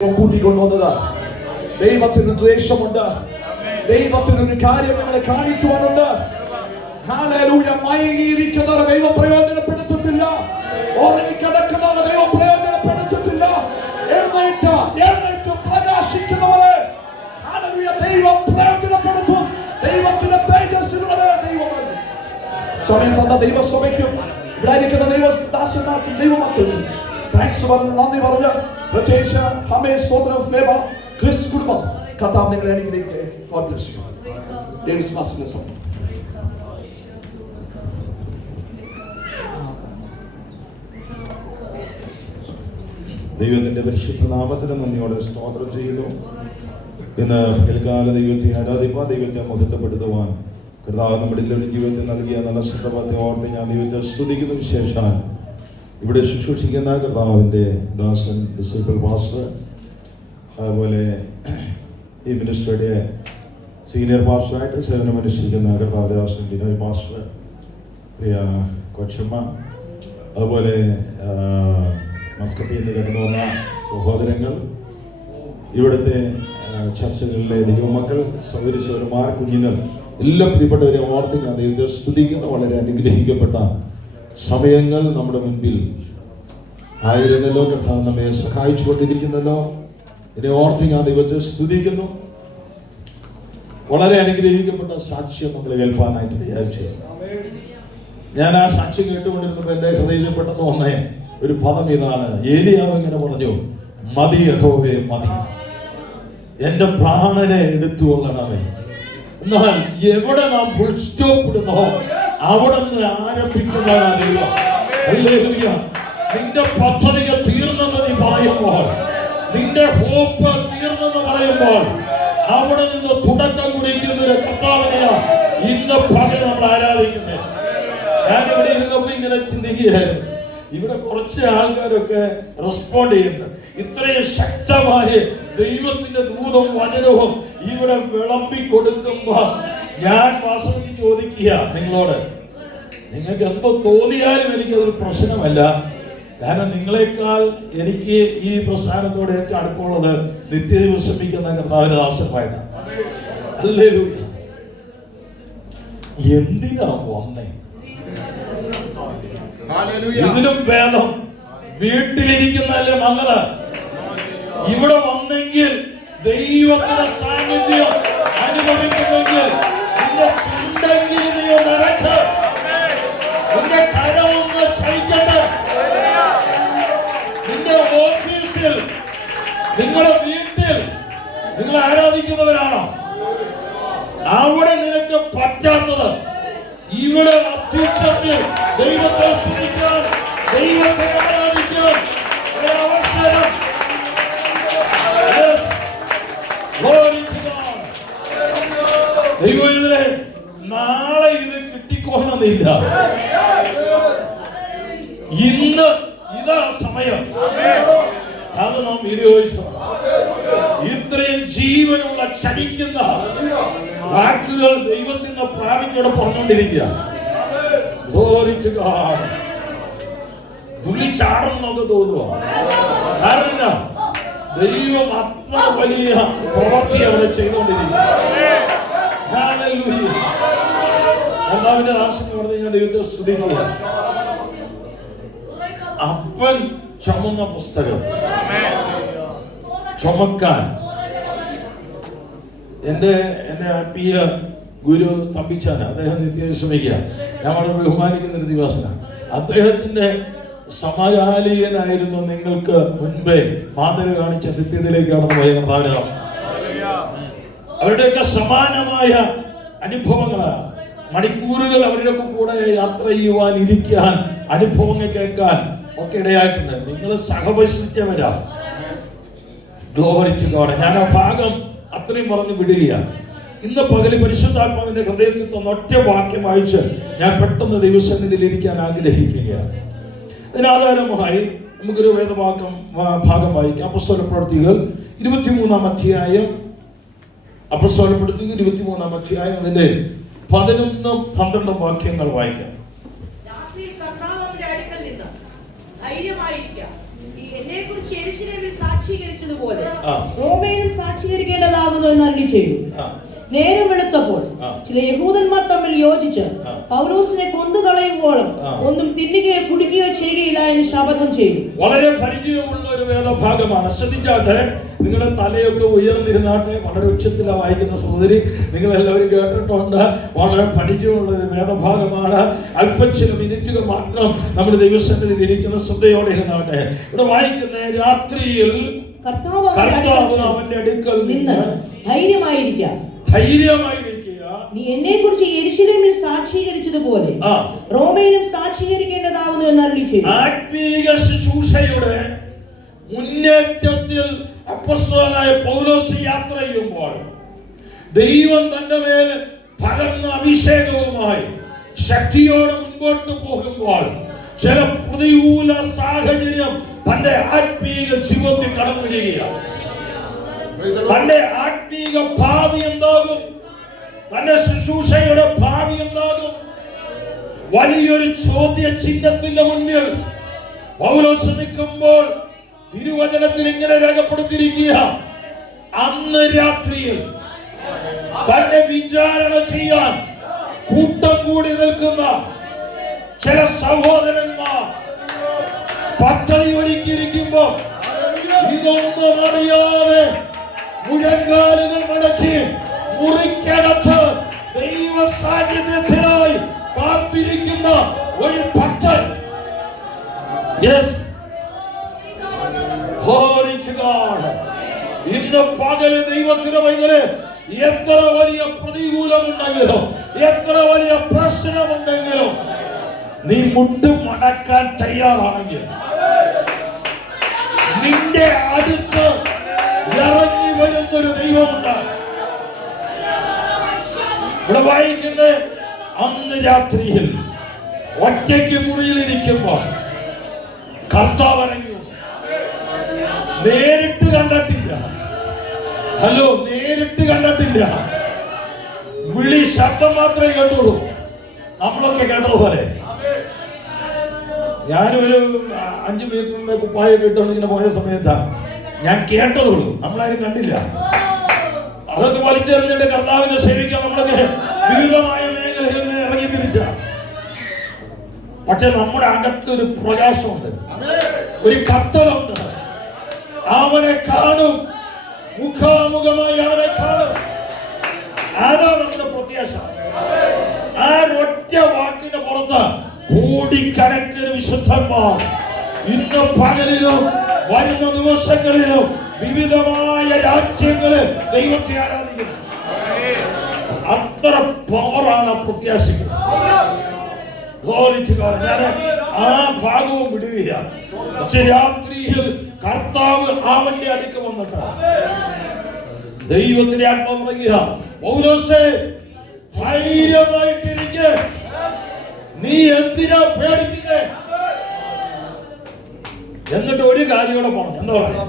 കൂട്ടിക്കൊണ്ടുവന്നത്. ദൈവത്തിന് ദ്വേഷമുണ്ട്. ദൈവത്തിനൊരു കാര്യം നിങ്ങളെ കാണിക്കുവാനുണ്ട്. ഹല്ലേലൂയ. മയങ്ങിയിരിക്കുന്നവരെ ദൈവം പ്രയോജനപ്പെടുത്തില്ല. ഉറങ്ങിക്കിടക്കുന്നവരെ ദൈവം പ്രയോജനപ്പെടുത്തില്ല. എഴുന്നേറ്റ് പ്രകാശിക്കുന്നവരെ ഹല്ലേലൂയ ദൈവം പ്രയോജനപ്പെടുത്തും. ദൈവത്തിന്റെ തേജസ്സിലുള്ളവരെ ദൈവം സമയം തന്ന ദൈവസഭയ്ക്കും ഇവിടെ ഇരിക്കുന്ന ദൈവദാസന്മാർക്കും ദൈവമക്കൾക്കും താങ്ക്സ് പറഞ്ഞ് നന്ദി പറഞ്ഞ് പ്രത്യേകിച്ച് ഹമേ സോദരൻ ഫ്ലേവ ക്രിസ് കുടുംബം കർത്താവ് നിങ്ങളെ അനുഗ്രഹിക്കട്ടെ. God bless you. Davis master സഭ ദൈവത്തിന്റെ പരിശുദ്ധ നാമത്തിന് നന്ദിയോടെ സ്തോത്രം ചെയ്യുന്നു. ഇന്ന് പിൽക്കാല ദൈവത്തെ ആരാധിപ്പാൻ, ദൈവത്തെ മഹത്വപ്പെടുത്തുവാൻ കർത്താവ് നമ്മുടെ എല്ലാവരും ജീവിതത്തിൽ നൽകിയ നല്ല സന്ദർഭത്തെ ഓർത്ത് ഞാൻ ദൈവത്തെ സ്തുതിക്കുന്ന വിശേഷാൽ ഇവിടെ ശുശ്രൂഷിക്കുന്ന കർത്താവിൻ്റെ ദാസൻ ഡിസിപ്പിൾ പാസ്റ്റർ, അതുപോലെ ഈ മിനിസ്ട്രിയുടെ സീനിയർ പാസ്റ്ററായിട്ട് സേവനമനുഷ്ഠിക്കുന്ന കർത്താവിൻ്റെ ദാസൻ ഡിനോയ് പാസ്റ്റർ, പ്രിയ കൊച്ചമ്മ, അതുപോലെ മസ്കറ്റിൽ നിന്ന് കടന്നു വന്ന സഹോദരങ്ങൾ, ഇവിടുത്തെ ചർച്ചകളിലെ ദൈവമക്കൾ, സൗകര്യശോരന്മാർ, കുഞ്ഞുങ്ങൾ, എല്ലാ പ്രിയപ്പെട്ടവരെ ഓർത്ത് ഞാൻ ദൈവത്തെ സ്തുതിക്കുന്ന വളരെ അനുഗ്രഹിക്കപ്പെട്ട സമയങ്ങൾ നമ്മുടെ മുൻപിൽ ആയിരുന്നല്ലോ. കർത്താവ് നമ്മെ സഹായിച്ചുകൊണ്ടിരിക്കുന്നല്ലോ. ഇതിനെ ഓർത്ത് ഞാൻ ദൈവത്തെ സ്തുതിക്കുന്നു. വളരെ അനുഗ്രഹിക്കപ്പെട്ട സാക്ഷ്യം നമ്മൾ കേൾപ്പാനായിട്ട് വിചാരിച്ചു. ഞാൻ ആ സാക്ഷ്യം കേട്ടുകൊണ്ടിരുന്നപ്പോൾ എൻ്റെ ഹൃദയത്തിൽ പെട്ടെന്ന് വന്നേ ഒരു പദം ഇതാണ്. ഏലിയാവ് ഇങ്ങനെ പറഞ്ഞു, മതി യഹോവേ മതി, എന്റെ പ്രാണനെ എടുത്തുകൊള്ളണമേ. എന്നാൽ എവിടെ നാം ഫുൾ സ്റ്റോപ്പ് ഇടുന്നോ അവിടെ നിന്ന് ആരംഭിക്കുന്നതാണ് ദൈവം. ഹല്ലേലൂയ. നിന്റെ പദ്ധതികൾ തീർന്നെന്ന് നീ പറയുമ്പോൾ, നിന്റെ ഹോപ്പ് തീർന്നെന്ന് പറയുമ്പോൾ അവിടെ നിന്ന് തുടക്കം കുറിക്കുന്ന ഒരു കർത്താവിനെയാണ് ഇന്ന് പകൽ നമ്മൾ ആരാധിക്കുന്നത്. ഞാനിവിടെ ഇരുന്നപ്പോൾ ഇങ്ങനെ ചിന്തിക്കുകയായിരുന്നു, ഇവിടെ കുറച്ച് ആൾക്കാരൊക്കെ റെസ്പോണ്ട് ചെയ്യുന്നുണ്ട്. ഇത്രയും ശക്തമായ ദൈവത്തിന്റെ ദൂതം വചനവും ഇവിടെ വിളമ്പി കൊടുക്കുമ്പോ ഞാൻ വാസ്തവത്തിൽ ചോദിക്കുക നിങ്ങളോട്, നിങ്ങൾക്ക് എന്തോ തോന്നിയാലും എനിക്കതൊരു പ്രശ്നമല്ല. കാരണം നിങ്ങളെക്കാൾ എനിക്ക് ഈ പ്രസ്ഥാനത്തോട് ഏറ്റവും അടുപ്പമുള്ളത് നിത്യത വിശ്രമിക്കുന്ന കർത്താവിന്റെ ദാസന്മാരാണ്. ഹല്ലേലൂയ. എന്തിനാ വന്നേ? ഇതിലും ഭേദം വീട്ടിലിരിക്കുന്നതല്ലേ നല്ലത്. ഇവിടെ വന്നെങ്കിൽ ദൈവത്തിന്റെ സാന്നിധ്യം അനുഭവിക്കുന്നെങ്കിൽ നിന്റെ ചിന്തയിൽ നീ നടക്ക്, നിന്റെ കരമൊന്ന് ചലിക്കട്ടെ. നിന്റെ ഓഫീസിൽ, നിങ്ങളുടെ വീട്ടിൽ നിങ്ങൾ ആരാധിക്കുന്നവരാണോ? അവിടെ നിനക്ക് പറ്റാത്തത് ഇവിടെ അത്യുച്ചത്തിൽ ദൈവത്തെ സ്തുതിക്കാൻ, ദൈവത്തെ ആരാധിക്കാൻ ഒരു അവസരം. ദൈവത്തിലെ നാളെ ഇത് കിട്ടിക്കൊള്ളുന്നില്ല. ഇന്ന് ഇതാ സമയം. അത് നാം വിനിയോഗിച്ചു. ഇത്രയും ജീവനുള്ള ചലിക്കുന്ന വാക്കുകൾ ദൈവത്തിൽ നിന്ന് പ്രാപിച്ചോടെ പറഞ്ഞുകൊണ്ടിരിക്കുക. തുള്ളിച്ചാടണമെന്നൊക്കെ തോന്നുക. കാരണം ദൈവം അത്ര വലിയ പ്രവൃത്തി അവിടെ ചെയ്തുകൊണ്ടിരിക്കുക. രണ്ടാമത്തെ ദാസൻ പറഞ്ഞ് ഞാൻ ദൈവത്തെ സ്തുതിക്കുക. അപ്പൻ ചുമന്ന പുസ്തകം ചുമക്കാൻ എന്നെ ആത്മീയ ഗുരു തമ്പിച്ചാൻ, അദ്ദേഹം നിത്യം ശ്രമിക്കുക, ഞാൻ വളരെ ബഹുമാനിക്കുന്ന ഒരു ദിവസനാണ്. അദ്ദേഹത്തിന്റെ സമകാലികനായിരുന്നു നിങ്ങൾക്ക് മുൻപേ മാതൃക കാണിച്ച നിത്യത്തിലേക്ക് കടന്നു പോയ കർത്താവിനെ. അവരുടെയൊക്കെ സമാനമായ അനുഭവങ്ങളാണ്. മണിക്കൂറുകൾ അവരുടെ കൂടെ യാത്ര ചെയ്യുവാൻ, ഇരിക്കാൻ, അനുഭവങ്ങൾ കേൾക്കാൻ ഒക്കെ ഇടയായിട്ടുണ്ട്. നിങ്ങൾ സഹവസിച്ചവരാ. Glory to God. ഞാൻ ആ ഭാഗം അത്രയും പറഞ്ഞു വിടുകയാണ്. ഇന്ന് പകല് പരിശുദ്ധാത്മാവിന്റെ ഹൃദയത്തിൽ തന്ന ഒറ്റ വാക്യം വായിച്ച് ഞാൻ പെട്ടെന്ന് ദൈവസന്നിധിയിൽ ഇരിക്കാൻ ആഗ്രഹിക്കുകയാണ്. ഇതിനാധാരമായി നമുക്കൊരു വേദവാക്യം ഭാഗം വായിക്കാം. അപ്പോസ്തലപ്രവൃത്തികൾ 23-ാം അധ്യായം. അപ്പോസ്തലപ്രവൃത്തികൾ 23-ാം അധ്യായം അതിന്റെ 11-12 വാക്യങ്ങൾ വായിക്കാം. ധൈര്യമായിരിക്കാം. എന്നെക്കുറിച്ച് യെരൂശലേമിൽ സാക്ഷീകരിച്ചതുപോലെ സാക്ഷീകരിച്ചതുപോലെ റോമയിലും സാക്ഷീകരിക്കേണ്ടതാകുന്നു എന്ന് അരുളി ചെയ്തു. നേരം വെളുത്തപ്പോൾ ചില യഹൂദന്മാർ തമ്മിൽ യോജിച്ച് പൗലോസിനെ കൊന്നുകളയുമ്പോഴും ഒന്നും തിന്നുകയോ കുടിക്കുകയോ ചെയ്യുകയില്ല എന്ന് ശപഥം ചെയ്തു. വളരെ പരിചയമുള്ള ഒരു വേദഭാഗമാണ്. ശ്രദ്ധിച്ചാട്ടെ, നിങ്ങളുടെ തലയൊക്കെ ഉയർന്നിരുന്നാട്ടെ. വളരെ ഉച്ചത്തിലാണ് വായിക്കുന്ന സഹോദരി, നിങ്ങൾ എല്ലാവരും കേട്ടിട്ടുണ്ട്. വളരെ പരിചയമുള്ള ഒരു വേദഭാഗമാണ്. ചില മിനിറ്റുകൾ മാത്രം നമ്മുടെ ദൈവസന്നിധിയിൽ ഇരിക്കുന്ന ശ്രദ്ധയോടെ ഇരുന്നാട്ടെ. ഇവിടെ വായിക്കുന്ന രാത്രിയിൽ കർത്താവ് അവന്റെ അടുക്കൽ നിന്ന് ധൈര്യമായിരിക്കുക, നീ എന്നെ കുറിച്ച് യെരൂശലേമിൽ സാക്ഷീകരിച്ചതുപോലെ റോമയിലും സാക്ഷീകരിക്കേണ്ടതാകുന്നു എന്ന് അരുളി ചെയ്തു. ആത്മീയ ശുശ്രൂഷയുടെ മുന്നേറ്റത്തിൽ അപ്പോസ്തലനായ പൗലോസ് യാത്ര ചെയ്യുമ്പോൾ ദൈവം തന്റെ മേൽ പകർന്ന അഭിഷേകവുമായി ശക്തിയോടെ മുൻപോട്ട് പോകുമ്പോൾ ചില പ്രതികൂല സാഹചര്യം തന്റെ ആത്മീയ ജീവിതത്തിൽ കടന്നു വരികയാണ്. തന്റെ ആത്മീക ഭാവി എന്താകും? തന്റെ ശുശ്രൂഷയുടെ ഭാവി എന്താകും? വലിയൊരു ചോദ്യ ചിഹ്നത്തിന്റെ മുന്നിൽ പൗലോസ് നിൽക്കുമ്പോൾ തിരുവചനത്തിൽ ഇങ്ങനെ രേഖപ്പെടുത്തിയിരിക്കുക, അന്ന് രാത്രിയിൽ തന്നെ വിചാരണ ചെയ്യാൻ കൂട്ടം കൂടി നിൽക്കുന്ന ചില സഹോദരന്മാർ പദ്ധതി ഒരുക്കിയിരിക്കുമ്പോ ഇതൊന്നും അറിയാതെ മുഴങ്കാലുകൾ മടക്കി മുറിക്കകത്ത് ദൈവ സാന്നിധ്യത്തിനായി കാത്തിരിക്കുന്ന ഒരു ഭക്തൻ. ഇന്ന് പകല് ദൈവത്തിന്റെ പൈതല് എത്ര വലിയ പ്രതികൂലമുണ്ടെങ്കിലും എത്ര വലിയ പ്രശ്നമുണ്ടെങ്കിലും നീ മുട്ടും മടക്കാൻ തയ്യാറാണെങ്കിൽ നിന്റെ അടുത്ത് ഇറങ്ങി വരുന്നൊരു ദൈവമുണ്ട്. ഇവിടെ വായിക്കുന്നത് അന്ന് രാത്രിയിൽ ഒറ്റയ്ക്ക് മുറിയിലിരിക്കുമ്പോൾ കർത്താവ് ഇറങ്ങി. നേരിട്ട് കണ്ടിട്ടില്ല, നേരിട്ട് കണ്ടിട്ടില്ല, വിളി ശബ്ദം മാത്രമേ കേട്ടുള്ളൂ. നമ്മളൊക്കെ കേട്ടതുപോലെ ഞാനൊരു 5 മീറ്ററിന്റെ കുപ്പായൊക്കെ ഇട്ടുകൊണ്ട് ഇങ്ങനെ പോയ സമയത്താണ് ഞാൻ കേട്ടതുള്ളൂ, നമ്മളാരും കണ്ടില്ല. അതൊക്കെ വലിച്ചെറിഞ്ഞിട്ട് കർത്താവിനെ സേവിക്കാൻ നമ്മളൊക്കെ വിവിധമായ മേഖലയിൽ നിന്ന് ഇറങ്ങി തിരിച്ച. പക്ഷെ നമ്മുടെ അകത്തൊരു പ്രകാശമുണ്ട്, ഒരു കത്തലുണ്ട്. അവനെ കാണും, മുഖാമുഖമായി അവനെ കാണും. അതാ നമ്മുടെ പ്രത്യാശ. ആ ഒറ്റ വാക്കിന്റെ പുറത്ത് കോടിക്കണക്കിന് വിശുദ്ധന്മാർ ഇന്ന് പകലിലും വരുന്ന ദിവസങ്ങളിലും വിവിധമായ രാജ്യങ്ങളിൽ ദൈവത്തെ ആരാധിക്കുന്നു. അത്ര പവറാണ് പ്രത്യാശിക്കുന്നത്. ഞാൻ ആ ഭാഗവും വിടുകയാണ്. പക്ഷെ രാത്രിയിൽ കർത്താവ് അവന്റെ അടുക്ക് വന്നിട്ട് ദൈവത്തിന്റെ ആത്മാവ് പറയുക, പൗലോസേ ധൈര്യമായിട്ടിരിക്കെ, നീ എന്തിനാ പേടിക്കുന്നേ? എന്നിട്ട് ഒരു കാര്യം കൂടെ പറഞ്ഞു. എന്താ പറയാ?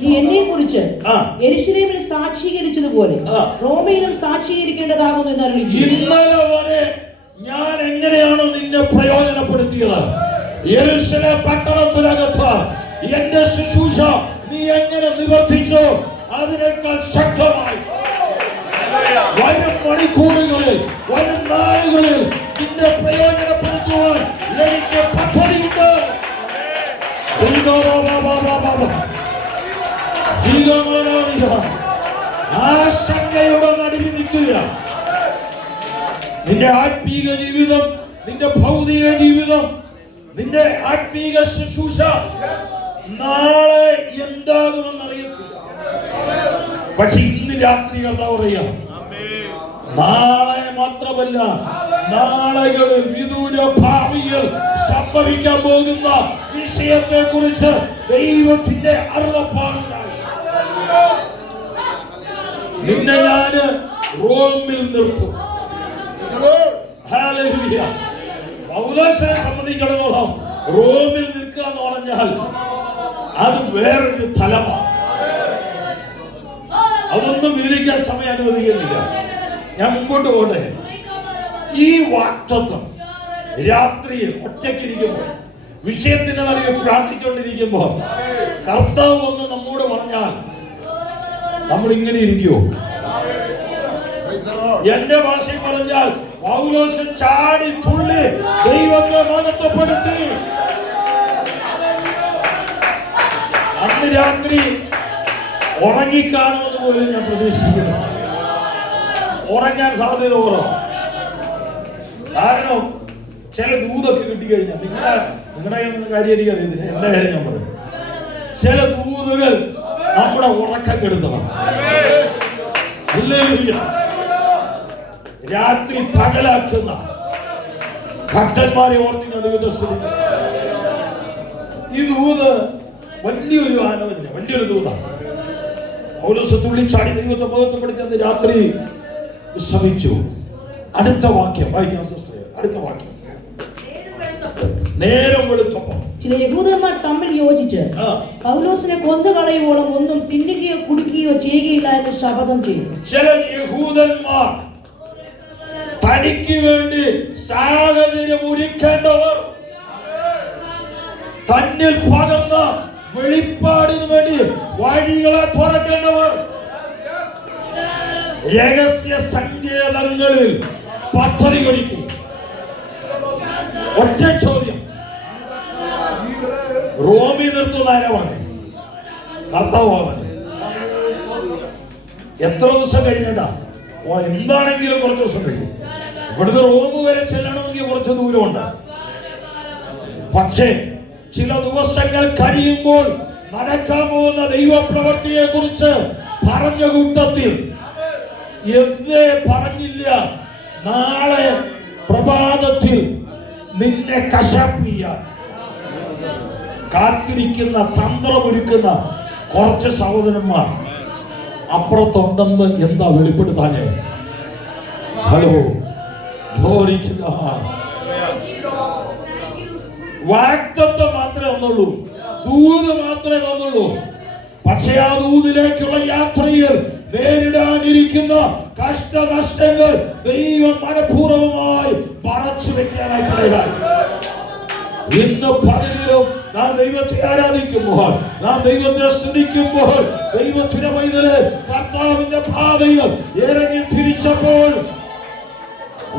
നീ എന്നെ കുറിച്ച് യെരൂശലേമിൽ സാക്ഷീകരിച്ചതുപോലെ റോമയിലും സാക്ഷീകരിക്കേണ്ടതാകുന്നു എന്ന് അരുളി ചെയ്തു. ഇന്നലെ വരെ ഞാൻ എങ്ങനെയാണോ നിന്നെ പ്രയോജനപ്പെടുത്തിയത്, യെരൂശലേം പട്ടണത്തിനകത്ത് എന്റെ ശുശ്രൂഷ നീ എങ്ങനെ നിവർത്തിച്ചോ അതിനേക്കാൾ ശക്തമായി വരും മണിക്കൂറുകളിൽ, വരും നാളുകളിൽ നിന്നെ പ്രയോജനപ്പെടുത്തുവാൻ എനിക്ക് പദ്ധതിയുണ്ട്. ആശങ്കയുടെ നടുവിൽ നിൽക്കുക. നിന്റെ ആത്മീക ജീവിതം, നിന്റെ ഭൗതിക ജീവിതം, നിന്റെ ആത്മീക ശുശ്രൂഷ നാളെ എന്താകുമെന്ന് അറിയത്തില്ല. പക്ഷെ ഇന്ന് രാത്രി എന്താ പറയാ, നാളെ മാത്രമല്ല നാളുകളിൽ വിദൂര ഭാവിയിൽ സംഭവിക്കാൻ പോകുന്ന വിഷയത്തെ കുറിച്ച് ദൈവത്തിന്റെ അരുളപ്പാടുണ്ടായി. നിന്നെ ഞാന് റോമിൽ നിർത്തും. പൗലോസിനെ സംബന്ധിച്ചിടത്തോളം റോമിൽ നിൽക്കുക എന്ന് പറഞ്ഞാൽ അത് വേറൊരു തലമാണ്. അതൊന്നും വിവരിക്കാൻ സമയം അനുവദിക്കുന്നില്ല. ഞാൻ മുമ്പോട്ട് പോട്ടെ. ഈ വാക്തത്വം രാത്രിയിൽ ഒറ്റയ്ക്കിരിക്കുമ്പോൾ വിഷയത്തിന് നൽകി പ്രാർത്ഥിച്ചുകൊണ്ടിരിക്കുമ്പോൾ കർത്താവ് ഒന്ന് നമ്മോട് പറഞ്ഞു പറഞ്ഞാൽ നമ്മൾ ഇങ്ങനെ ഇരിക്കുവോ? എന്റെ ഭാഷയിൽ പറഞ്ഞാൽ പൗലോസ് ചാടി തുള്ളി ദൈവത്തെ മഹത്വപ്പെടുത്തി. അന്ന് രാത്രി ഉറങ്ങിക്കാണുന്നത് പോലും ഞാൻ പ്രതീക്ഷിക്കുന്നു. ഉറങ്ങാൻ സാധ്യത കുറവാണ്. കാരണം ചില ദൂതൊക്കെ കിട്ടിക്കഴിഞ്ഞാൽ നിങ്ങളുടെ കാര്യം എനിക്കറിയത്തില്ല, എന്റെ കാര്യം ഞാൻ പറയും. ചില ദൂതുകൾ നമ്മുടെ ഉറക്കം കെടുത്തണം. രാത്രി പകലാക്കുന്ന ഭക്തന്മാരെ ഓർത്തിങ്ങ ദൈവത്തെ സ്തുതിക്കുന്നു. ഈ ദൂത് വലിയൊരു ആലോചന, വലിയൊരു ദൂതാണ്. പൗലോസ് തുള്ളിച്ചാടി ദൈവത്തെ ബോധപ്പെടുത്തി അന്ന് രാത്രി വിശ്രമിച്ചു. അടുത്ത വാക്യം വായിക്കാം സിസ്റ്ററെ. അടുത്ത വാക്യം. നേരം വെളുത്തപ്പോൾ ചില യഹൂദന്മാർ തമ്മിൽ യോജിച്ച് പൗലോസിനെ കൊന്നുകളയുവോളം ഒന്നും തിന്നുകയോ കുടിക്കുകയോ ചെയ്യുകയില്ല എന്ന് ശപഥം ചെയ്തു. ചില യഹൂദന്മാർ തനിക്ക് വേണ്ടി സാഹചര്യം ഒരുക്കേണ്ടവർ, തന്നിൽ പകർന്ന വെളിപ്പാടിന് വേണ്ടി വഴികളെ തുറക്കേണ്ടവർ, രഹസ്യ സങ്കേതങ്ങളിൽ പദ്ധതി ഒരുക്കി. ഒറ്റ ചോദ്യം, റോമി നിർത്തുന്നവരാണ് കർത്താവാണ്. എത്ര ദിവസം കഴിഞ്ഞിട്ടാ? എന്താണെങ്കിലും കുറച്ച് ദിവസം കഴിയും. ഇവിടുന്ന് റോമ് വരെ ചെല്ലണമെങ്കിൽ കുറച്ച് ദൂരമുണ്ട്. പക്ഷേ ചില ദിവസങ്ങൾ കഴിയുമ്പോൾ നടക്കാൻ പോകുന്ന ദൈവപ്രവൃത്തിയെ കുറിച്ച് പറഞ്ഞ കൂട്ടത്തിൽ എന്തേ പറഞ്ഞില്ല, നാളെ പ്രഭാതത്തിൽ നിന്നെ കശാപ്പിയാൻ കാത്തിരിക്കുന്ന, തന്ത്രമൊരുക്കുന്ന കുറച്ച് സഹോദരന്മാർ അപ്പുറത്തുണ്ടെന്ന് എന്താ വെളിപ്പെടുത്താന്? ഹലോ, വാക്തത്വം മാത്രമേ തന്നുള്ളൂ, ദൂത് മാത്രമേ തന്നുള്ളൂ. പക്ഷേ ആ ദൂതിലേക്കുള്ള യാത്രയിൽ നേരിടാനിരിക്കുന്ന കഷ്ടനഷ്ടങ്ങൾ ദൈവം മനഃപൂർവ്വമായി മറച്ചു വെക്കാനായിട്ടിടയായി. ഇന്ന് പകലിലും നാം ദൈവത്തെ ആരാധിക്കുമ്പോൾ, നാം ദൈവത്തെ സ്തുതിക്കുമ്പോൾ, ദൈവത്തിന്റെ പൈതല് കർത്താവിന്റെ പാതയിൽ ഇറങ്ങി തിരിച്ചപ്പോൾ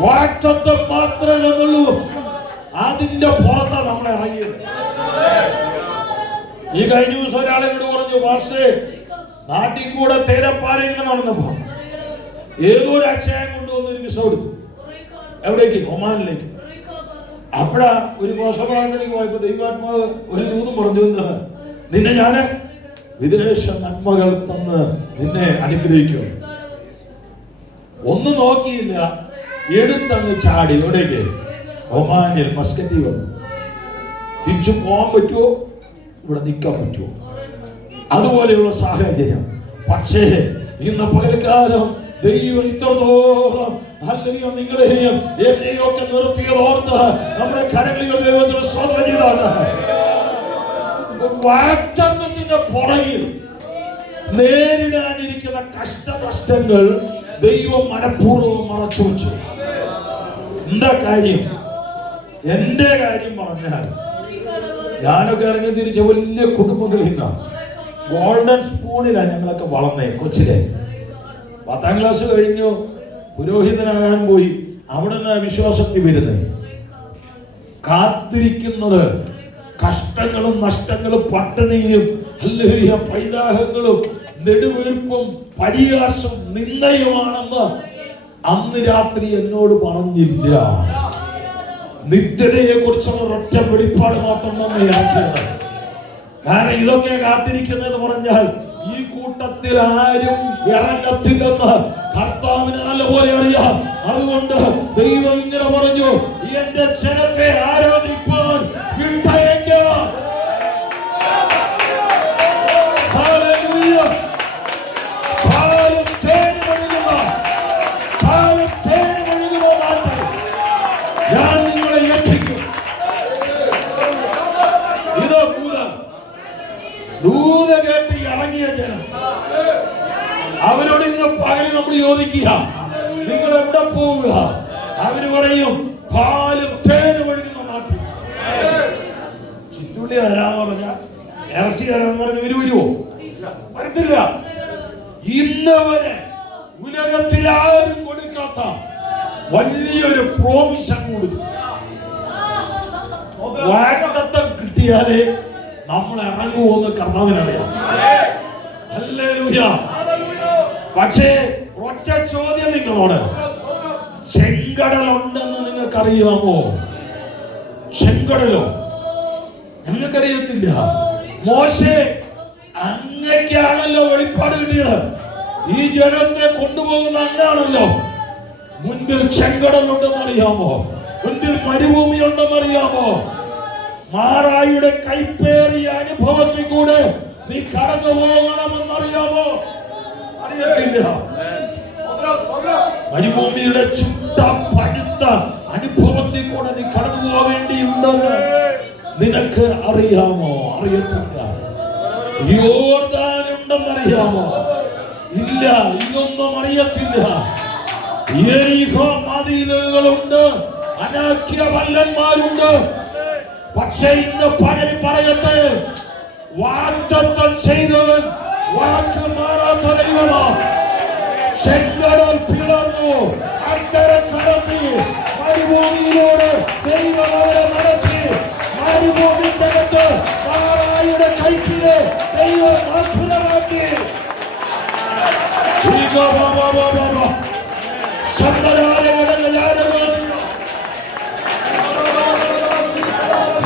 വാക്തത്വം മാത്രമേ തന്നുള്ളൂ. അതിന്റെ പുറത്താണ് നമ്മൾ ഇറങ്ങിയത്. ഈ കഴിഞ്ഞ ദിവസം ഒരാളെ ഇവിടെ പറഞ്ഞു, പക്ഷേ നാട്ടിൽ കൂടെ തേരപ്പാരയിൽ നടന്നപ്പോ ഏതോ ഒരു അക്ഷയം കൊണ്ടുവന്ന് ഒരു വിസ കൊടുത്തു. എവിടേക്ക്? ഒമാനിലേക്ക്. അപ്പോഴാ ഒരു മോശമാണെനിക്ക് പോയപ്പോ ദൈവാത്മാവ് ഒരു ദൂതും പറഞ്ഞു, നിന്നെ ഞാന് വിദേശ നന്മകൾ തന്ന് നിന്നെ അനുഗ്രഹിക്കും. ഒന്നും നോക്കിയില്ല, എടുത്തങ്ങ് ചാടി. എവിടേക്ക്? ഒമാനിൽ, മസ്കറ്റിൽ വന്നു. തിരിച്ചു പോകാൻ പറ്റുമോ? ഇവിടെ നിൽക്കാൻ പറ്റുമോ? അതുപോലെയുള്ള സാഹചര്യം. പക്ഷേ ഇന്ന് പകൽക്കാലം ദൈവം ഇത്രത്തോളം നിങ്ങളെയും എന്നെയും ഒക്കെ നിർത്തിയത് ഓർത്ത് നമ്മുടെ കരങ്ങളിൽ ദൈവത്തിന് സ്വന്തം ചെയ്താണ്. വാക്തത്വത്തിന്റെ പുറകിൽ നേരിടാനിരിക്കുന്ന കഷ്ടനഷ്ടങ്ങൾ ദൈവം മനഃപൂർവ്വം മറച്ചു വെച്ചു. എന്താ കാര്യം? എന്റെ കാര്യം പറഞ്ഞാൽ, ഞാനൊക്കെ ഇറങ്ങി തിരിച്ച വലിയ കുടുംബങ്ങളിൽ നിന്നാണ്. ഗോൾഡൻ സ്പൂണിലാണ് ഞങ്ങളൊക്കെ വളർന്നേ. കൊച്ചിലെ 10ാം ക്ലാസ് കഴിഞ്ഞു, പുരോഹിതനാകാൻ പോയി. അവിടെ നിന്ന് വിശ്വാസത്തിൽ വരുന്നത്, കാത്തിരിക്കുന്നത് കഷ്ടങ്ങളും നഷ്ടങ്ങളും പട്ടിണിയും പൈതാഹങ്ങളും നെടുവീർപ്പും പരിഹാസവും നിന്ദയുമാണെന്ന് അന്ന് രാത്രി എന്നോട് പറഞ്ഞില്ല. നിത്യതയെ കുറിച്ചുള്ള ഒരൊറ്റ വെളിപ്പാട് മാത്രം നമ്മെ ആക്കിയത്. കാരണം ഇതൊക്കെ കാത്തിരിക്കുന്നത് പറഞ്ഞാൽ ഈ കൂട്ടത്തിൽ ആരും ഇറങ്ങത്തില്ലെന്ന് കർത്താവിന് നല്ലപോലെ അറിയാം. അതുകൊണ്ട് ദൈവം ഇങ്ങനെ പറഞ്ഞു, എന്റെ ജനത്തെ ആരാധിപ്പാൻ വിട്ടയക്കാം. ഞാൻ നിങ്ങളെ ഏൽപ്പിക്കും. ഇതോ ദൂത കേട്ട് ഇറങ്ങിയ ജനം. അവരോട് ഇന്ന് പകല് നമ്മൾ ചോദിക്കുക, നിങ്ങൾ എവിടെ പോവുക? അവര് പറയും, പാലും തേനും ഒഴുകുന്ന നാട്ടിൽ. ചുറ്റുള്ളി തരാന്ന് പറഞ്ഞ, ഇറച്ചി തരാന്ന് പറഞ്ഞ ഇവര് വരുമോ? അവർ കണ്ടില്ല, ഇന്ന് വരെ ഉലകത്തിലാരും കൊടുക്കാത്ത വലിയൊരു പ്രോമിഷൻ കൊടുക്കും. വാഗ്ദത്തം കിട്ടിയാലേ നമ്മൾ ഇറങ്ങുമെന്ന് കർത്താവിനറിയാം. ഹല്ലേലൂയ. പക്ഷേ ഒറ്റ ചോദ്യം നിങ്ങളോട്, ചെങ്കടലുണ്ടെന്ന് നിങ്ങൾക്കറിയാമോ? ചെങ്കടലോ? നിങ്ങൾക്കറിയത്തില്ല. മോശെ, അങ്ങനെയാണല്ലോ വെളിപ്പാട് കിട്ടിയത്. ഈ ജനത്തെ കൊണ്ടുപോകുന്ന അങ്ങാണല്ലോ. മുൻപിൽ ചെങ്കടലുണ്ടെന്നറിയാമോ? മുൻപിൽ മരുഭൂമി ഉണ്ടെന്നറിയാമോ? മാറായിയുടെ കൈപ്പേറിയ അനുഭവത്തിൽ കൂടെ നീ കടന്നു പോകണമെന്നറിയാമോ? അറിയത്തില്ല. മരുഭൂമിയുടെ ചുട്ട പഴുത്ത അനുഭവത്തിൽ കൂടെ നീ കടന്നു പോകേണ്ടിയുണ്ടെന്ന് നിനക്ക് അറിയാമോ? അറിയത്തില്ല. യോർദാനുണ്ടെന്നറിയാമോ? ഇല്ല, ഇതൊന്നും അറിയത്തില്ല. യെരിഹോ മതിലുകളുണ്ട്, അനാക്യ വല്ലന്മാരുണ്ട്. പക്ഷേ ഇന്ന് പകൽ പറയട്ടെ, വാഗ്ദത്തം ചെയ്തവൻ വാക്ക് മാറാത്ത ദൈവമാണ്. ചെങ്കടൽ പിളർന്നു, അക്കരെ കടത്തി, മരുഭൂമിയിലൂടെ ദൈവം അവരെ നടത്തി. മരുഭൂമിക്കകത്ത് മാറായുടെ കൈപ്പിലെ ദൈവം അത്ഭുതമാക്കി.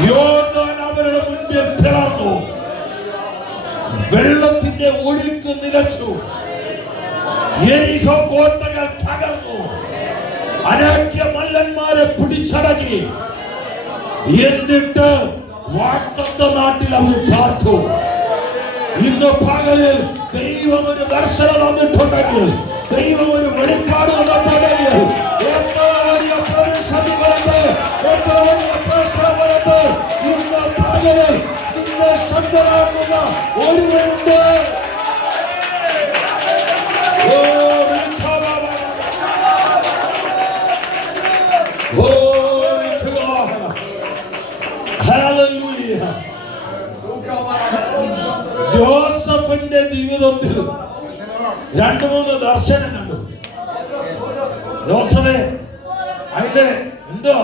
യോർദാൻ അവരുടെ മുൻപിൽ പിളർന്നു, വെള്ളത്തിന്റെ ഒഴുക്ക് നിലച്ചു, യെരിഹോ കോട്ടകൾ തകർന്നു, അനാക്യ മല്ലന്മാരെ പിടിച്ചടക്കി. എന്നിട്ട് വാഗ്ദത്ത നാട്ടിൽ അവർ പാർത്തു. ഇന്ന് പകലിൽ ദൈവം ഒരു ദർശനം തന്നിട്ടുണ്ടെങ്കിൽ, ദൈവം ഒരു വെളിപ്പാട് തന്നിട്ടുണ്ടെങ്കിൽ, എത്ര വലിയ പ്രതിസന്ധികളുണ്ട്, എത്ര വലിയ പ്രശ്നങ്ങളുണ്ട്, ഇന്ന് പകലിൽ നിന്നെ ശക്തരാക്കുന്ന ഒരുവനുണ്ട്. ജോസഫിന്റെ ജീവിതത്തിൽ 2-3 ദർശനം കണ്ടു. ജോസഫെ അതിന്റെ എന്തോ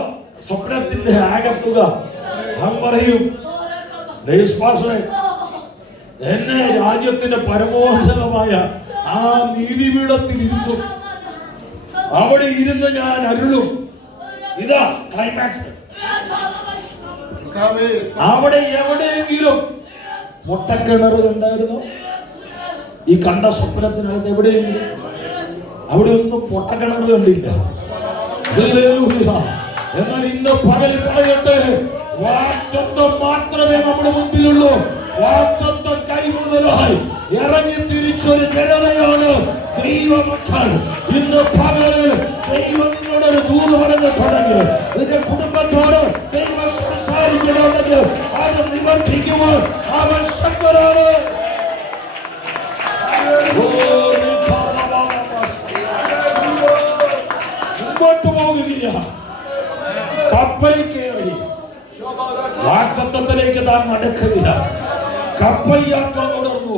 സ്വപ്നത്തിന്റെ ആകത്തുക അവൻ പറയും, എന്നെ രാജ്യത്തിന്റെ പരമോന്നതമായ ആ നീതിപീഠത്തിൽ ഇരുത്തും, അവിടെ ഇരുന്ന് ഞാൻ അരുളും. ഇതാ ക്ലൈമാക്സ്. അവിടെ എവിടെയെങ്കിലും മുട്ടക്കിണർ കണ്ടായിരുന്നോ? ഈ കണ്ട സ്വപ്നത്തിനകത്ത് എവിടെയെങ്കിലും? അവിടെ ഒന്നും പൊട്ടക്കിണർ കണ്ടില്ല. എന്നാൽ ഇന്ന് പകൽ പറയട്ടെ, വാഗ്ദത്തം മാത്രമേ നമ്മുടെ മുമ്പിലുള്ളൂ. വാഗ്ദത്തം കൈമുതലായി ഇറങ്ങി തിരിച്ചൊരു ജനതയാണ് ദൈവമക്കൾ. ഇന്ന് പകലിൽ ദൈവം നിന്നോടൊരു ദൂത് പറഞ്ഞിട്ടുണ്ടെങ്കിൽ, നിന്റെ കുടുംബത്തോട് ദൈവം സംസാരിച്ചിട്ടുണ്ടെങ്കിൽ, അത് നിവർത്തിക്കുവാൻ അവൻ ശക്തനാണ്. മുമ്പോട്ട് പോകുകയാണ്. കപ്പലിൽ കയറി വാഗ്ദത്തത്തിലേക്ക് താൻ നടക്കുകയാണ്. കപ്പൽ യാത്ര തുടർന്നു.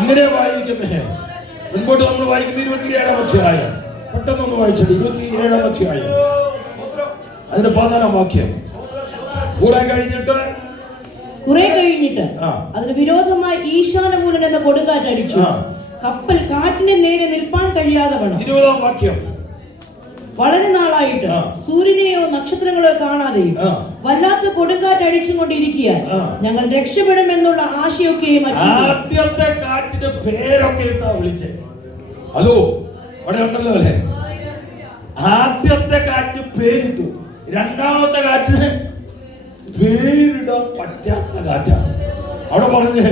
ഇങ്ങനെ വായിക്കുന്നേ, മുൻപോട്ട് നമ്മൾ വായിക്കുന്ന 27-ാം അധ്യായം. പെട്ടെന്നൊന്ന് വായിച്ചത് 27-ാം അധ്യായം, അതിന്റെ 14-ാം വാക്യം. കുറെ കഴിഞ്ഞിട്ട് അതിന് വിരോധമായി ഈശാനമൂലൻ എന്ന കൊടുങ്കാറ്റ് അടിച്ചു. കപ്പൽ കാറ്റിന്റെ നേരെ നിൽപ്പാൻ കഴിയാതെ വന്നു. 20-ാം വാക്യം. വളരെ നാളായിട്ട് സൂര്യനെയോ നക്ഷത്രങ്ങളെയോ കാണാതെയും വല്ലാത്ത കൊടുങ്കാറ്റ് അടിച്ചുകൊണ്ടിരിക്കുക ഞങ്ങൾ രക്ഷപ്പെടുമെന്നുള്ള ആശയൊക്കെയും. ആദ്യത്തെ കാറ്റിന്റെ പേരൊക്കെ ഇട്ടാ വിളിച്ചേ. ഹലോ, അവിടെ ഉണ്ടല്ലോ അല്ലേ? ആദ്യത്തെ കാറ്റ് പേരിട്ടു, രണ്ടാമത്തെ കാറ്റിന് പേരിടാൻ പറ്റാത്ത കാറ്റാണ്. അവിടെ പറഞ്ഞേ,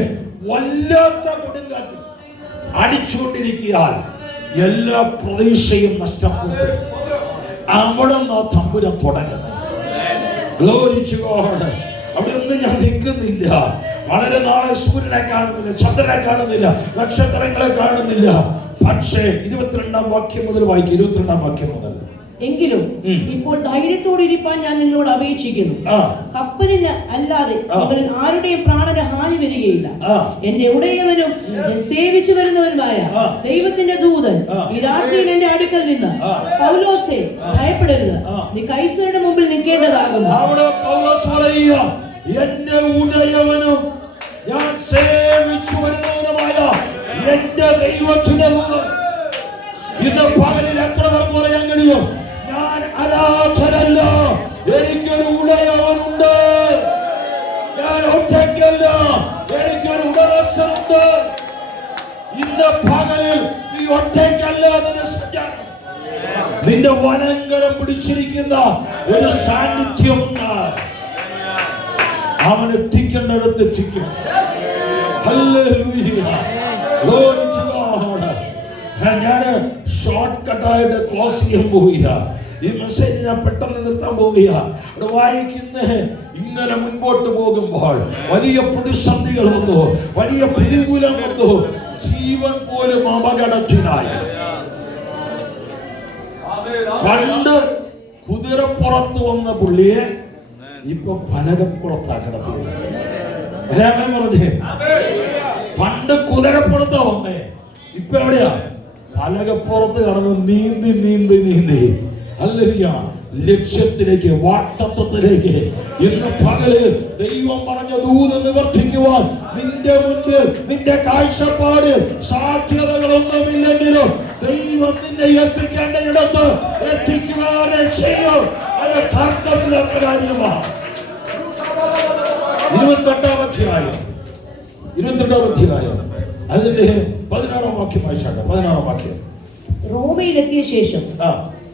വല്ലാത്ത കൊടുങ്കാറ്റ് അടിച്ചുകൊണ്ടിരിക്കാൻ എല്ലാ പ്രതീക്ഷയും നഷ്ടപ്പെട്ടു. അവിടെ നിന്നാ തമ്പുരാൻ തുടങ്ങുന്നത്. അവിടെ ഒന്നും ഞാൻ നിൽക്കുന്നില്ല. വളരെ നാളെ സൂര്യനെ കാണുന്നില്ല, ചന്ദ്രനെ കാണുന്നില്ല, നക്ഷത്രങ്ങളെ കാണുന്നില്ല. പക്ഷേ 22-ാം വാക്യം മുതൽ വായിക്കും. 22-ാം വാക്യം മുതൽ എങ്കിലും ഇപ്പോൾ ധൈര്യത്തോടെ ഇരിപ്പാൻ ഞാൻ നിങ്ങളോട് അപേക്ഷിക്കുന്നു. കപ്പലിന് അല്ലാതെ നിങ്ങളിൽ ആരുടെയും പ്രാണന് ഹാനി വരികയില്ല. എന്റെ ഉടയവനും സേവിച്ചു വരുന്നവനുമായ ദൈവത്തിന്റെ ദൂതൻ ഈ രാത്രിയിൽ എന്റെ അടുക്കൽ നിന്ന്, പൗലോസേ ഭയപ്പെടരുത്, നീ കൈസരുടെ മുമ്പിൽ നിൽക്കേണ്ടതാകുന്നു. എന്റെ ഉടയവനും ഞാൻ സേവിച്ചു വരുന്നവനുമായ എന്റെ ദൈവത്തിന്റെ ദൂതൻ. ഇന്ന് പകലിൽ എത്ര പേർക്ക് പറയാൻ കഴിയും, ഞാൻ അനാഥനല്ല, എനിക്കൊരു ഉടയവനുണ്ട്, ഞാൻ ഒറ്റയ്ക്കല്ല, എനിക്കൊരു ഉടമസ്ഥനുണ്ട്. ഇന്ന് പകലിൽ നീ ഒറ്റയ്ക്കല്ല, നിന്റെ വലങ്കരം പിടിച്ചിരിക്കുന്ന ഒരു സാന്നിധ്യമുണ്ട്. അവൻ എത്തിക്കേണ്ടടുത്ത് എത്തിക്കും. ഞാൻ ഷോർട്ട് കട്ടായിട്ട് ക്ലോസ് ചെയ്യാൻ പോവുക. ഈ മെസ്സേജ് ഞാൻ പെട്ടെന്ന് നിർത്താൻ പോവുക. വായിക്കുന്ന ഇങ്ങനെ മുൻപോട്ട് പോകുമ്പോൾ വലിയ പ്രതിസന്ധികൾ വന്നു, വലിയ പ്രതികൂലം വന്നു, ജീവൻ പോലും അപകടത്തിനായി. പണ്ട് കുതിരപ്പുറത്ത് വന്ന പുള്ളിയെ ഇപ്പൊ പലകപ്പുറത്താ കിടത്തിയത്. പറഞ്ഞേ, പണ്ട് കുതിരപ്പുറത്താ വന്നേ, ഇപ്പൊ എവിടെയാ? പലകപ്പുറത്ത് കടന്ന് നീന്തി നീന്തി നീന്തി അല്ലല്ല ലക്ഷ്യത്തിലേക്ക്, വാക്തത്വത്തിലേക്ക്. ഇന്ന് പകല് ദൈവം പറഞ്ഞ ദൂത് നിവർത്തിക്കുവാൻ നിന്റെ മുന്നിൽ, നിന്റെ കാഴ്ചപ്പാട് സാധ്യതകളൊന്നുമില്ലെങ്കിലും ദൈവം നിന്നെ എത്തിക്കേണ്ട ഇടത്ത് എത്തിക്കുവാനെ ചെയ്യും. അത് തർക്കമില്ലാത്ത കാര്യമാണ്. 28-ാം അധ്യായം അതിന്റെ 16-ാം വാക്യം വായിച്ചാട്ടെ. 16-ാം വാക്യം. റോമയിലെത്തിയ ശേഷം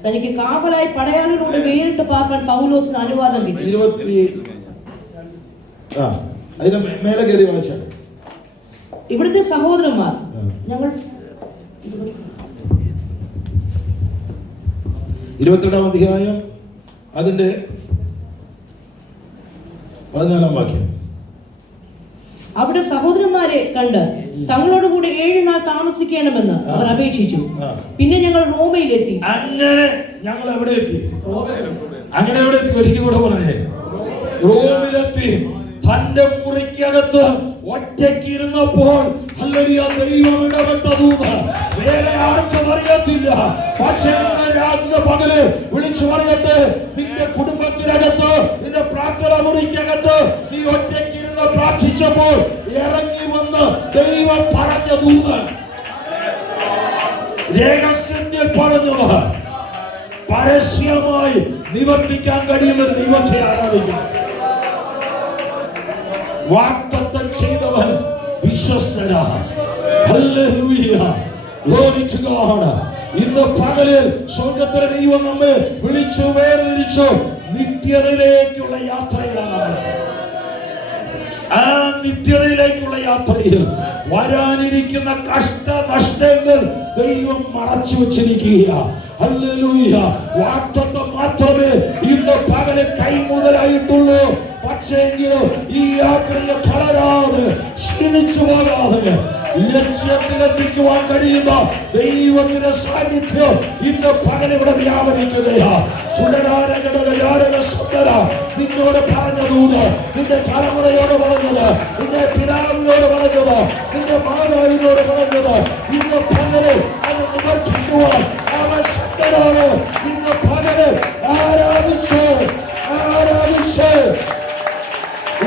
തനിക്ക് കാവലായി പടയാളികളോട് വേറിട്ട് പാർക്കാൻ പൗലോസിന് അനുവാദം കിട്ടി. അതിന്റെ മേലെ കയറി വായിച്ചാട്ടെ. ഇവിടുത്തെ സഹോദരന്മാർ ഞങ്ങൾ 22-ാം അധ്യായം അതിന്റെ 14-ാം വാക്യം. അവിടെ സഹോദരന്മാരെ കണ്ട് തങ്ങളോട് കൂടി 7 നാൾ താമസിക്കണമെന്ന് അവർ അപേക്ഷിച്ചു. പിന്നെ ഞങ്ങൾ റോമയിലെത്തി. അങ്ങനെ ഞങ്ങൾ എവിടെ എത്തി? അങ്ങനെ എവിടെ എത്തി? ഒരിക്കൽ കൂടെ പറഞ്ഞേ, റോമിലെത്തി. തന്റെ മുറിക്കകത്ത് ഒറ്റയ്ക്ക് ഇരുന്നപ്പോൾ ദൈവം ഇടപെട്ടത് വേറെ ആർക്കും അറിയത്തില്ല. പക്ഷേ രാത്രി പകല് വിളിച്ചു പറയട്ടെ, നിന്റെ കുടുംബത്തിനകത്ത്, നിന്റെ പ്രാർത്ഥന മുറിക്കകത്ത് നീ ഒറ്റയ്ക്ക് ഇരുന്ന് പ്രാർത്ഥിച്ചപ്പോൾ ഇറങ്ങി വന്ന് ദൈവം പറഞ്ഞ ദൂത്, രഹസ്യത്തിൽ പറഞ്ഞത് പരസ്യമായി നിവർത്തിക്കാൻ കഴിയുന്ന ദൈവത്തെ ആരാധിക്കുന്നു. വാഗ്ദത്തം ചെയ്തവൻ വിശ്വസ്തനാണ്. Hallelujah, glory to God. ഇന്ന് പകലിൽ സ്വർഗ്ഗത്തിലെ ദൈവം നമ്മെ വിളിച്ചു വേർതിരിച്ചു നിത്യതയിലേക്കുള്ള യാത്രയിലാണ് നമ്മൾ. ആ നിത്യതയിലേക്കുള്ള യാത്രയിൽ വരാനിരിക്കുന്ന കഷ്ടനഷ്ടങ്ങൾ ദൈവം മറച്ചു വച്ചിരിക്കുക. ഹല്ലേലൂയ. വാഗ്ദത്തം മാത്രമേ ഇന്ന് പകല് കൈമുതലായിട്ടുള്ളൂ. പക്ഷേ ഈ യാത്രയെ തളരാതെ, ക്ഷീണിച്ചു പോകാതെ ലക്ഷ്യത്തിലെത്തിക്കുവാൻ കഴിയുന്ന ദൈവത്തിന്റെ സാന്നിധ്യം ഇന്ന് പകൽ ഇവിടെ വ്യാപരിക്കുകയാ. നിന്നോട് പറഞ്ഞതൂത്, നിന്റെ തലമുറയോട് പറഞ്ഞത്, നിന്റെ പിതാവിനോട് പറഞ്ഞത്, നിന്റെ മാതാവിനോട് പറഞ്ഞത്, ഇന്ന് പകല് അത് നിവർത്തിക്കുവാൻ അവൻ ശക്തനാണ്. ഇന്ന് പകല് ആരാധിച്ച്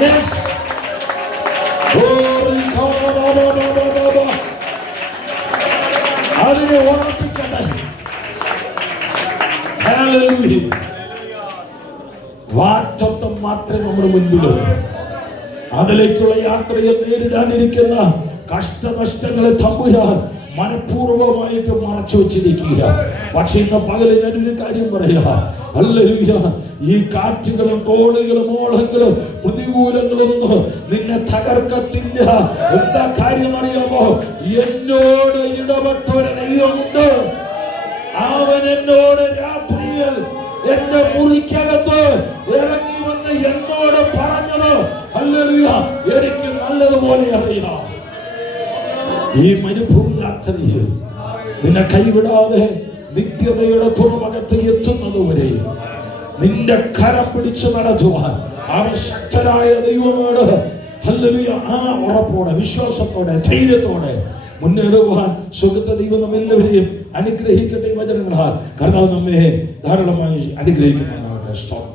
yes, അതിനെ ഓർമ്മിപ്പിക്കട്ടെ. വാഗ്ദത്തം മാത്രമേ നമ്മുടെ മുൻപിലുള്ളൂ. അതിലേക്കുള്ള യാത്രയിൽ നേരിടാനിരിക്കുന്ന കഷ്ടനഷ്ടങ്ങളെ തമ്പുരാൻ മനഃപൂർവമായിട്ട് മറച്ചു വെച്ചിരിക്കുക. പക്ഷെ ഇന്ന് പകല് ഞാനൊരു കാര്യം പറയാ, ഹല്ലേലൂയ, ഈ കാറ്റുകളും കോളുകളും ഓളങ്ങളും പ്രതികൂലങ്ങളൊന്നും നിന്നെ തകർക്കത്തില്ല. എന്താ കാര്യം അറിയാമോ? എന്നോട് ഇടപെട്ടൊരു ദൈവമുണ്ട്. അവൻ എന്നോട് രാത്രിയിൽ എന്റെ മുറിക്കകത്ത് ഇറങ്ങി വന്ന് എന്നോട് പറഞ്ഞത് ഹല്ലേലൂയ എനിക്ക് നല്ലതുപോലെ അറിയാം. ഈ മരുഭൂമി യാത്രയിൽ നിന്നെ കൈവിടാതെ നിത്യതയുടെ തുറമുഖത്ത് എത്തുന്നതുവരെ നിന്റെ കരം പിടിച്ചു നടത്തുവാൻ അവൻ ശക്തനായ ദൈവമാണ്. ഹല്ലേലൂയ. ആ ഉറപ്പോടെ, വിശ്വാസത്തോടെ, ധൈര്യത്തോടെ മുന്നേറുവാൻ സുഖത്തെ ദൈവം നമ്മെല്ലാവരെയും അനുഗ്രഹിക്കട്ടെ. വചനങ്ങളാൽ കർത്താവ് നമ്മെ ധാരാളമായി അനുഗ്രഹിക്കുവാനാകട്ടെ.